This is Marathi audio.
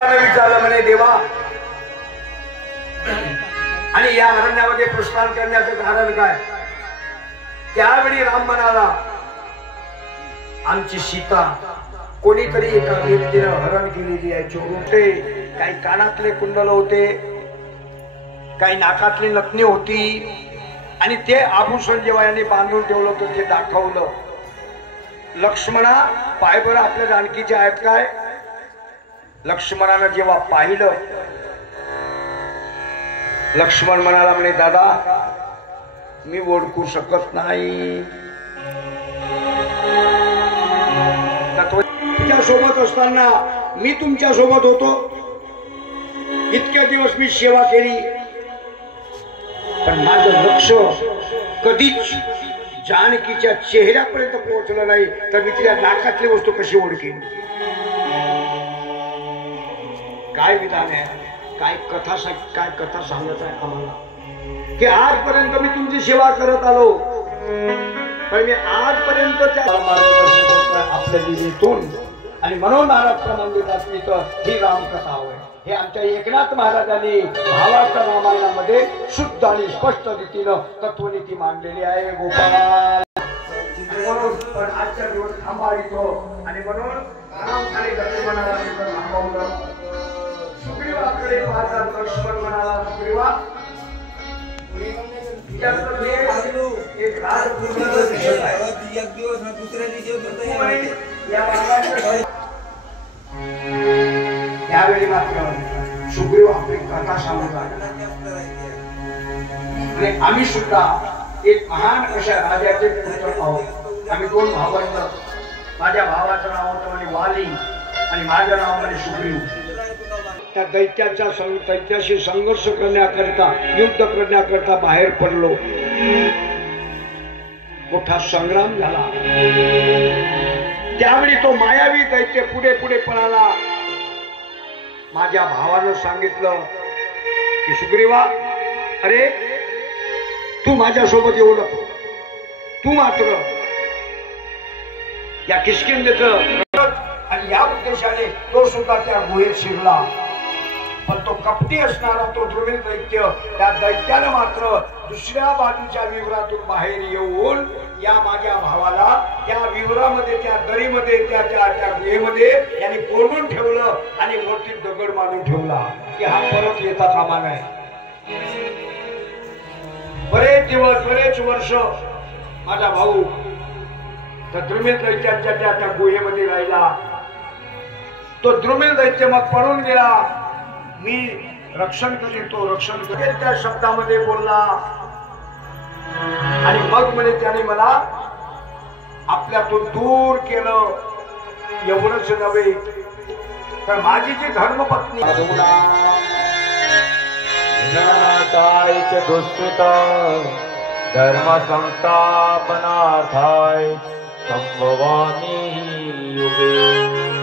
विचारलं म्हणे देवा, आणि या अरण्यामध्ये प्रस्थान करण्याचं कारण काय? त्यावेळी राम म्हणाला, आमची सीता कोणीतरी एका व्यक्तीनं हरण केलेली आहे. चोर होते, काही कानातले कुंडल होते, काही नाकातली नथनी होती, आणि ते आभूषण जेव्हा यांनी बांधून ठेवलं होतं ते दाखवलं. लक्ष्मणा पाय बरं आपल्या जानकीचे आहेत काय? लक्ष्मणानं जेव्हा पाहिलं, लक्ष्मण म्हणाला म्हणे दादा मी ओळखू शकत नाही. तुझ्या सोबत असताना मी तुमच्या सोबत होतो, इतक्या दिवस मी सेवा केली, पण माझं लक्ष कधीच जानकीच्या चेहऱ्यापर्यंत पोहोचलं नाही, तर मी तिच्या नाकातली वस्तू कशी ओळखेन? काय विधान आहे, काय कथा सांगत आहे आम्हाला की आजपर्यंत मी तुमची सेवा करत आलो, पण मी आजपर्यंत आपल्या दिलीतून, आणि म्हणून महाराज प्रमाण देतात ही रामकथा होय. हे आमच्या एकनाथ महाराजांनी भावार्थ रामायणामध्ये शुद्ध आणि स्पष्ट रीतीनं तत्वनीती मांडलेली आहे. गोपाल पण आजच्या दिवस थांबायचो, आणि म्हणून राम आणि लक्ष्मणाला थांबवलं. सुग्रीवाकडे पाहतात लक्ष्मण म्हणाला, सुग्रीवा त्यावेळी मात्र सुग्रीव आपली कथा सांगत आहे. आम्ही सुद्धा एक महान अशा राजाचे पुत्र आहोत. आम्ही दोन भावंड, माझ्या भावाचं नाव होतं म्हणजे वाली आणि माझं नाव म्हणजे सुग्रीव. त्या दैत्याशी संघर्ष करण्याकरता, युद्ध करण्याकरता बाहेर पडलो. मोठा संग्राम झाला. त्यावेळी तो मायावी दैत्य पुढे पुढे पळाला. माझ्या भावानं सांगितलं की सुग्रीवा, अरे तू माझ्यासोबत एवढं, तू मात्र या किष्किंधेचं, आणि या उद्देशाने तो सुद्धा त्या गुहेत शिरला. पण तो कपटी असणारा तो द्रुमिल दैत्य, त्या दैत्यानं मात्र दुसऱ्या बाजूच्या विवरातून बाहेर येऊन या माझ्या भावाला त्या विवरामध्ये, त्या दरीमध्ये, त्या गुहेमध्ये यांनी कोंडून ठेवलं आणि वरती दगड मारून ठेवला की हा परत येता कामा नये. बरेच दिवस, बरेच वर्ष माझा भाऊ त्या द्रुमिल दैत्याच्या त्या गुहेमध्ये राहिला. तो द्रुमिल दैत्य मग पळून गेला. मी रक्षण करीन, तो रक्षण करेल त्या शब्दामध्ये बोलला. आणि मग म्हणे त्याने मला आपल्यातून दूर केलं. एवढंच नव्हे तर माझी जी धर्मपत्नी धर्म संस्थापनार्थाय संभवामी युगे